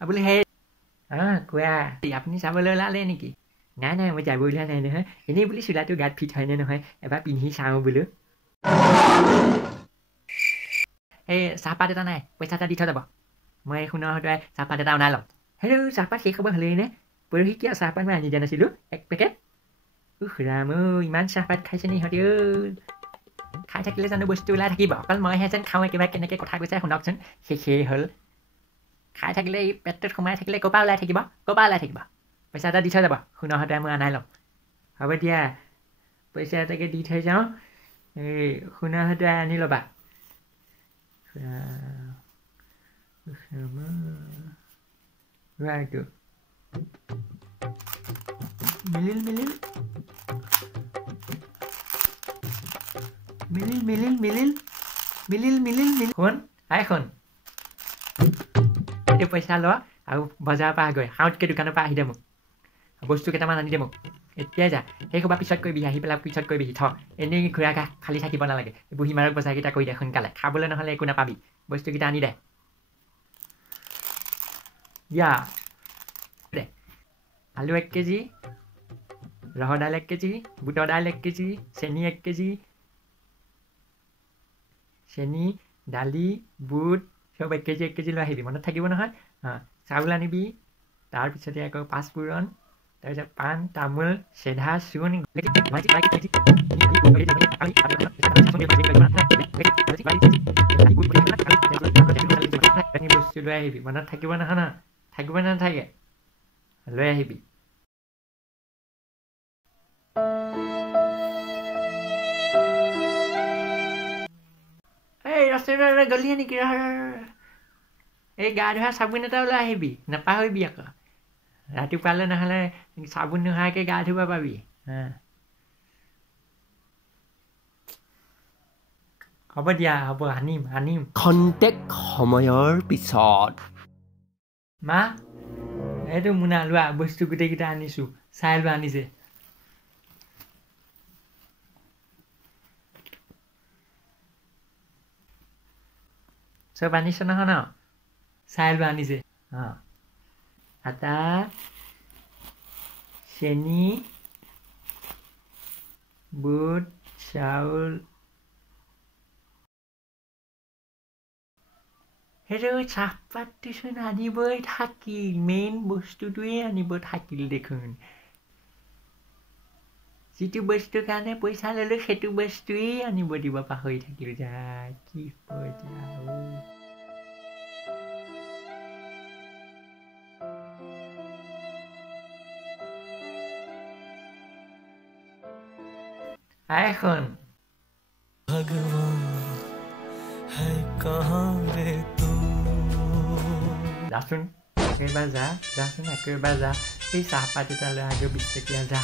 বোলে হে কোৱা আপুনি চাবলৈ ওলালে নেকি নাই নাই মই যাব ওলোৱা নাই নহয় এনেই বুলি চোলাটো গাত ফিট হয়নে নহয় এবাৰ পিন্ধি চাওঁ বোলো এই চাহপাত এটা নাই পইচা এটা দি থৈ যাব মই শুনৰ হতুৱাই চাহপাত এটা অনাই ল'ম হেল্ল' চাহপাত শেষ হ'ব হ'লেই নে পৰহি কিয় চাহপাত মই আনি দিয়া নাছিলোঁ এক পেকেট ৰাম ইমান চাহপাত খাইছে নি ইহঁতি খাই থাকিলে জানো বস্তু ওলাই থাকিব অকল মইহে যেন খাওঁ একেবাৰে কেনেকৈ কথা কৈছে শুনকচোন শেষেই হ'ল খাই থাকিলে এই পেটটোত সোমাই থাকিলে ক'ৰপৰা ওলাই থাকিব পইচা এটা দি থৈ যাব শুনৰ হতুৱাই মই আনাই ল'ম হ'ব দিয়া পইচা এটাকে দি থৈ যাওঁ এই শুনৰ হতুৱাই আনি ল'বা এইটো মিলিল শুন শুন এইটো পইচা ল আৰু বজাৰৰ পৰা গৈ হাউতকৈ দোকানৰ পৰা আহি দে মোক বস্তু কেইটামান আনি দে মোক এতিয়াই যা সেই ক'বা পিছত কৰিবি আহি পেলাই পিছত কৰিবিহি থ এনেই ঘূৰা ঘাঁহ খালি থাকিব নালাগে বুঢ়ী মাৰক বজাৰকেইটা কৰি দে সোনকালে খাবলৈ নহ'লে একো নাপাবি বস্তুকেইটা আনি দে দিয়া দে আলু 1 কেজি ৰহৰ দাইল 1 কেজি বুটৰ দাইল 1 কেজি চেনি 1 কেজি চেনি দালি বুট চব 1 কেজি লৈ আহিবি মনত থাকিব নহয় চাউল আনিবি তাৰপিছতে আকৌ পাঁচফোৰণ তাৰপিছত পাণ তামোল চেধা চূণ বস্তু লৈ আহিবি মনত থাকিব নহয় থাকিব নাথাকে লৈ আহিবি এই ৰাস্তাৰে গলিয়ে নেকি এই গা ধোৱা চাবোন এটা লৈ আহিবি নাপাহৰিবি আকৌ ৰাতিপুৱালৈ নহ'লে চাবোন নোহোৱাকৈ গা ধুব পাবি হ'ব দিয়া হ'ব আনিম খন্তেক সময়ৰ পিছত মা এইটো মোনা লোৱা বস্তু গোটেইকেইটা আনিছোঁ চাই লোৱা আনিছে চব আনিছ নহয় ন চাই লোৱা আনিছে আটা চেনি বুট চাউল সেইটো চাহপাতটোচোন আনিবই থাকিল মেইন বস্তুটোৱে আনিব থাকিল দেখোন যিটো বস্তুৰ কাৰণে পইচা ল'লোঁ সেইটো বস্তুৱেই আনিব দিব পাহৰি থাকিল যায় কি হ'ব এতিয়া এখন ভগৱান है कहाँ रे तू যাচোন একেবাৰে যাচোন একেবাৰে যা এই চাহপাত এটা লৈ আগে 20 টকীয়া যা